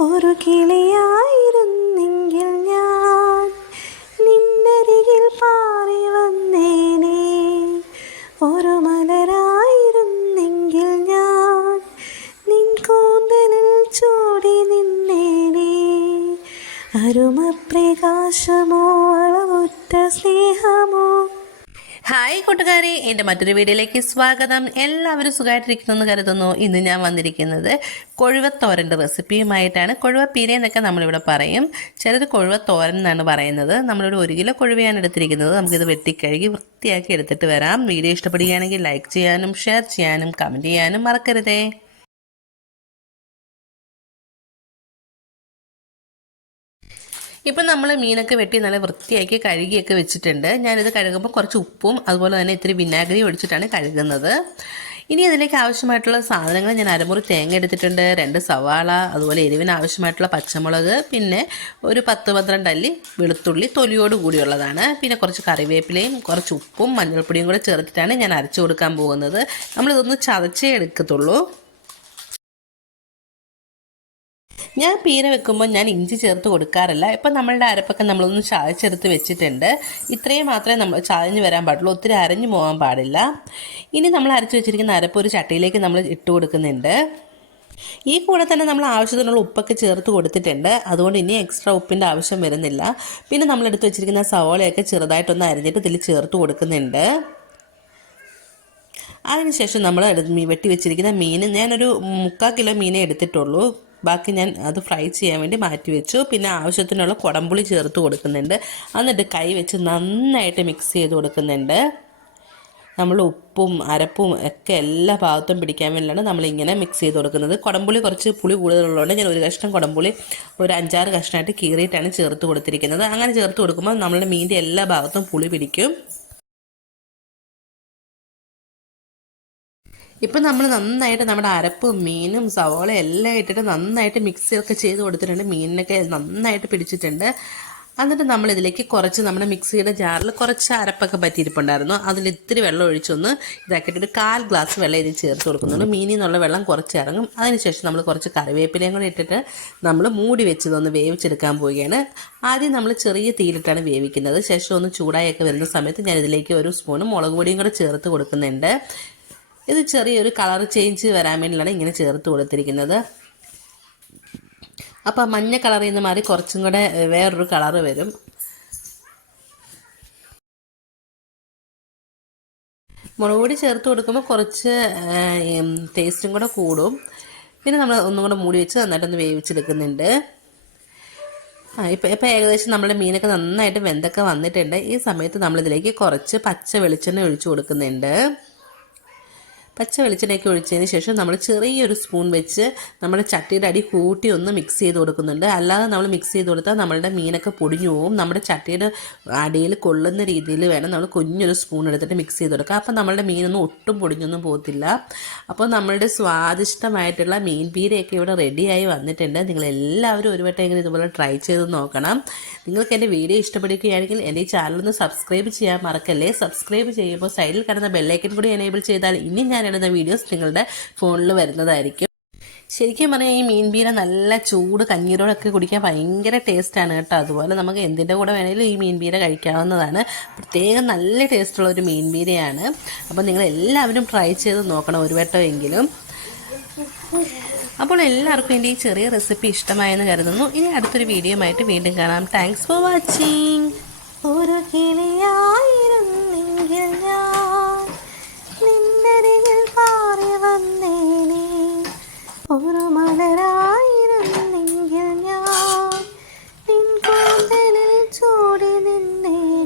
ഒരു കിളിയായിരുന്നെങ്കിൽ ഞാൻ നിന്നരികിൽ പാറി വന്നേനെ. ഒരു മലരായിരുന്നെങ്കിൽ ഞാൻ നിൻ കൂന്തലിൽ ചൂടി നിന്നേനെ. അരുമപ്രകാശമോ അളവുറ്റ സ്നേഹമോ ഹായ് കൂട്ടുകാരെ എന്റെ മറ്റൊരു വീഡിയോയിലേക്ക് സ്വാഗതം. എല്ലാവരും സുഖമായിട്ടിരിക്കുന്നെന്ന് കരുതുന്നു. ഇന്ന് ഞാൻ വന്നിരിക്കുന്നത് കൊഴുവത്തോരന്റെ റെസിപ്പിയുമായിട്ടാണ്. കൊഴുവപ്പീര എന്നൊക്കെ നമ്മളിവിടെ പറയും. ചിലർ കൊഴുവത്തോരൻ എന്നാണ് പറയുന്നത്. നമ്മളിവിടെ ഒരു കിലോ കൊഴുവയാണ് എടുത്തിരിക്കുന്നത്. നമുക്കിത് വെട്ടിക്കഴുകി വൃത്തിയാക്കി എടുത്തിട്ട് വരാം. വീഡിയോ ഇഷ്ടപ്പെടുകയാണെങ്കിൽ ലൈക്ക് ചെയ്യാനും ഷെയർ ചെയ്യാനും കമന്റ് ചെയ്യാനും മറക്കരുതേ. ഇപ്പം നമ്മൾ മീനൊക്കെ വെട്ടി നല്ല വൃത്തിയാക്കി കഴുകിയൊക്കെ വെച്ചിട്ടുണ്ട്. ഞാനിത് കഴുകുമ്പോൾ കുറച്ച് ഉപ്പും അതുപോലെ തന്നെ ഇത്തിരി വിനാഗിരി ഒഴിച്ചിട്ടാണ് കഴുകുന്നത്. ഇനി അതിലേക്ക് ആവശ്യമായിട്ടുള്ള സാധനങ്ങൾ ഞാൻ അരമുറി തേങ്ങ എടുത്തിട്ടുണ്ട് രണ്ട് സവാള അതുപോലെ എരിവിന് ആവശ്യമായിട്ടുള്ള പച്ചമുളക് പിന്നെ ഒരു പത്ത് പന്ത്രണ്ട് അല്ലി വെളുത്തുള്ളി തൊലിയോട് കൂടിയുള്ളതാണ്. പിന്നെ കുറച്ച് കറിവേപ്പിലയും കുറച്ച് ഉപ്പും മഞ്ഞൾപ്പൊടിയും കൂടെ ചേർത്തിട്ടാണ് ഞാൻ അരച്ചു കൊടുക്കാൻ പോകുന്നത്. നമ്മളിതൊന്ന് ചതച്ചേ എടുക്കത്തുള്ളൂ. ഞാൻ പീര വെക്കുമ്പോൾ ഞാൻ ഇഞ്ചി ചേർത്ത് കൊടുക്കാറില്ല. ഇപ്പം നമ്മളുടെ അരപ്പൊക്കെ നമ്മളൊന്ന് ചായച്ചെടുത്ത് വെച്ചിട്ടുണ്ട്. ഇത്രയും മാത്രമേ നമ്മൾ ചായഞ്ഞ് വരാൻ പാടുള്ളൂ. ഒത്തിരി അരഞ്ഞു പോകാൻ പാടില്ല. ഇനി നമ്മൾ അരച്ച് വെച്ചിരിക്കുന്ന അരപ്പ് ഒരു ചട്ടിയിലേക്ക് നമ്മൾ ഇട്ട് കൊടുക്കുന്നുണ്ട്. ഈ കൂടെ തന്നെ നമ്മൾ ആവശ്യത്തിനുള്ള ഉപ്പൊക്കെ ചേർത്ത് കൊടുത്തിട്ടുണ്ട്. അതുകൊണ്ട് ഇനി എക്സ്ട്രാ ഉപ്പിന്റെ ആവശ്യം വരുന്നില്ല. പിന്നെ നമ്മൾ എടുത്ത് വെച്ചിരിക്കുന്ന സവോളയൊക്കെ ചെറുതായിട്ടൊന്ന് അരിഞ്ഞിട്ട് ഇതിൽ ചേർത്ത് കൊടുക്കുന്നുണ്ട്. അതിനുശേഷം നമ്മൾ വെട്ടി വെച്ചിരിക്കുന്ന മീൻ ഞാനൊരു മുക്കാൽ കിലോ മീനേ എടുത്തിട്ടുള്ളൂ. ബാക്കി ഞാൻ അത് ഫ്രൈ ചെയ്യാൻ വേണ്ടി മാറ്റി വെച്ചു. പിന്നെ ആവശ്യത്തിനുള്ള കുടംപുളി ചേർത്ത് കൊടുക്കുന്നുണ്ട്. എന്നിട്ട് കൈ വെച്ച് നന്നായിട്ട് മിക്സ് ചെയ്ത് കൊടുക്കുന്നുണ്ട്. നമ്മൾ ഉപ്പും അരപ്പും ഒക്കെ എല്ലാ ഭാഗത്തും പിടിക്കാൻ വേണ്ടിയാണ് നമ്മളിങ്ങനെ മിക്സ് ചെയ്ത് കൊടുക്കുന്നത്. കുടംപുളി കുറച്ച് പുളി കൂടുതലുള്ളതുകൊണ്ട് ഞാൻ ഒരു കഷ്ണം കുടംപുളി ഒരു അഞ്ചാറ് കഷ്ണമായിട്ട് കീറിയിട്ടാണ് ചേർത്ത് കൊടുത്തിരിക്കുന്നത്. അങ്ങനെ ചേർത്ത് കൊടുക്കുമ്പോൾ നമ്മളുടെ മീന്റെ എല്ലാ ഭാഗത്തും പുളി പിടിക്കും. ഇപ്പം നമ്മൾ നന്നായിട്ട് നമ്മുടെ അരപ്പും മീനും സവോള എല്ലാം ഇട്ടിട്ട് നന്നായിട്ട് മിക്സ് ഒക്കെ ചെയ്ത് കൊടുത്തിട്ടുണ്ട്. മീനിനൊക്കെ നന്നായിട്ട് പിടിച്ചിട്ടുണ്ട്. എന്നിട്ട് നമ്മൾ ഇതിലേക്ക് കുറച്ച് നമ്മുടെ മിക്സിയുടെ ജാറിൽ കുറച്ച് അരപ്പൊക്കെ പറ്റിയിരിപ്പുണ്ടായിരുന്നു. അതിൽ ഇത്തിരി വെള്ളം ഒഴിച്ചൊന്ന് ഇതാക്കിയിട്ട് കാൽ ഗ്ലാസ് വെള്ളം ഇതിൽ ചേർത്ത് കൊടുക്കുന്നുണ്ട്. മീനിൽ നിന്നുള്ള വെള്ളം കുറച്ച് ഇറങ്ങും അതിനുശേഷം നമ്മൾ കുറച്ച് കറിവേപ്പിലയും കൂടെ ഇട്ടിട്ട് നമ്മൾ മൂടി വെച്ചതൊന്ന് വേവിച്ചെടുക്കാൻ പോവുകയാണ്. ആദ്യം നമ്മൾ ചെറിയ തീയിലിട്ടാണ് വേവിക്കുന്നത്. ശേഷം ഒന്ന് ചൂടായൊക്കെ വരുന്ന സമയത്ത് ഞാൻ ഇതിലേക്ക് ഒരു സ്പൂൺ മുളക് പൊടിയും കൂടെ ചേർത്ത് കൊടുക്കുന്നുണ്ട്. ഇത് ചെറിയൊരു കളർ ചേഞ്ച് വരാൻ വേണ്ടിയാണ് ഇങ്ങനെ ചേർത്ത് കൊടുത്തിരിക്കുന്നത്. അപ്പോൾ മഞ്ഞ കളറിൽ നിന്ന് മാറി കുറച്ചും കൂടെ വേറൊരു കളറ് വരും. മുളക് പൊടി ചേർത്ത് കൊടുക്കുമ്പോൾ കുറച്ച് ടേസ്റ്റും കൂടെ കൂടും. പിന്നെ നമ്മൾ ഒന്നും കൂടെ മൂടി വെച്ച് നന്നായിട്ടൊന്ന് വേവിച്ചെടുക്കുന്നുണ്ട്. ആ ഇപ്പം ഇപ്പം ഏകദേശം നമ്മുടെ മീനൊക്കെ നന്നായിട്ട് വെന്തൊക്കെ വന്നിട്ടുണ്ട്. ഈ സമയത്ത് നമ്മളിതിലേക്ക് കുറച്ച് പച്ച വെളിച്ചെണ്ണ ഒഴിച്ചു കൊടുക്കുന്നുണ്ട്. പച്ച വെളിച്ചെണ്ണയൊക്കെ ഒഴിച്ചതിന് ശേഷം നമ്മൾ ചെറിയൊരു സ്പൂൺ വെച്ച് നമ്മുടെ ചട്ടിയുടെ അടി കൂട്ടി ഒന്ന് മിക്സ് ചെയ്ത് കൊടുക്കുന്നുണ്ട്. അല്ലാതെ നമ്മൾ മിക്സ് ചെയ്ത് കൊടുത്താൽ നമ്മളുടെ മീനൊക്കെ പൊടിഞ്ഞു പോകും നമ്മുടെ ചട്ടിയുടെ അടിയിൽ കൊള്ളുന്ന രീതിയിൽ വേണം നമ്മൾ കുഞ്ഞൊരു സ്പൂൺ എടുത്തിട്ട് മിക്സ് ചെയ്ത് കൊടുക്കുക. അപ്പോൾ നമ്മളുടെ മീനൊന്നും ഒട്ടും പൊടിഞ്ഞൊന്നും പോകത്തില്ല. അപ്പോൾ നമ്മളുടെ സ്വാദിഷ്ടമായിട്ടുള്ള മീൻ പീരയൊക്കെ ഇവിടെ റെഡിയായി വന്നിട്ടുണ്ട്. നിങ്ങൾ എല്ലാവരും ഒരു വട്ടം എങ്ങനെ ഇതുപോലെ ട്രൈ ചെയ്ത് നോക്കണം. നിങ്ങൾക്ക് എന്റെ വീഡിയോ ഇഷ്ടപ്പെടുകയാണെങ്കിൽ എന്റെ ഈ ചാനൽ ഒന്ന് സബ്സ്ക്രൈബ് ചെയ്യാൻ മറക്കല്ലേ? സബ്സ്ക്രൈബ് ചെയ്യുമ്പോൾ സൈഡിൽ കിടന്ന ബെല്ലൈക്കൻ കൂടി എനേബിൾ ചെയ്താൽ ഇനി ഞാൻ ഇടുന്ന വീഡിയോസ് നിങ്ങളുടെ ഫോണിൽ വരുന്നതായിരിക്കും. ശരിക്കും പറഞ്ഞാൽ ഈ മീൻ പീര നല്ല ചൂട് കഞ്ഞീരോടൊക്കെ കുടിക്കാൻ ഭയങ്കര ടേസ്റ്റാണ് കേട്ടോ. അതുപോലെ നമുക്ക് എന്തിന്റെ കൂടെ വേണമെങ്കിലും ഈ മീൻ പീര കഴിക്കാവുന്നതാണ്. പ്രത്യേകം നല്ല ടേസ്റ്റുള്ള ഒരു മീൻ പീരയാണ് അപ്പോൾ നിങ്ങൾ എല്ലാവരും ട്രൈ ചെയ്ത് നോക്കണം ഒരു വട്ടമെങ്കിലും അപ്പോൾ എല്ലാവർക്കും എന്റെ ഈ ചെറിയ റെസിപ്പി ഇഷ്ടമായെന്ന് കരുതുന്നു. ഇനി അടുത്തൊരു വീഡിയോ ആയിട്ട് വീണ്ടും കാണാം. Thanks for watching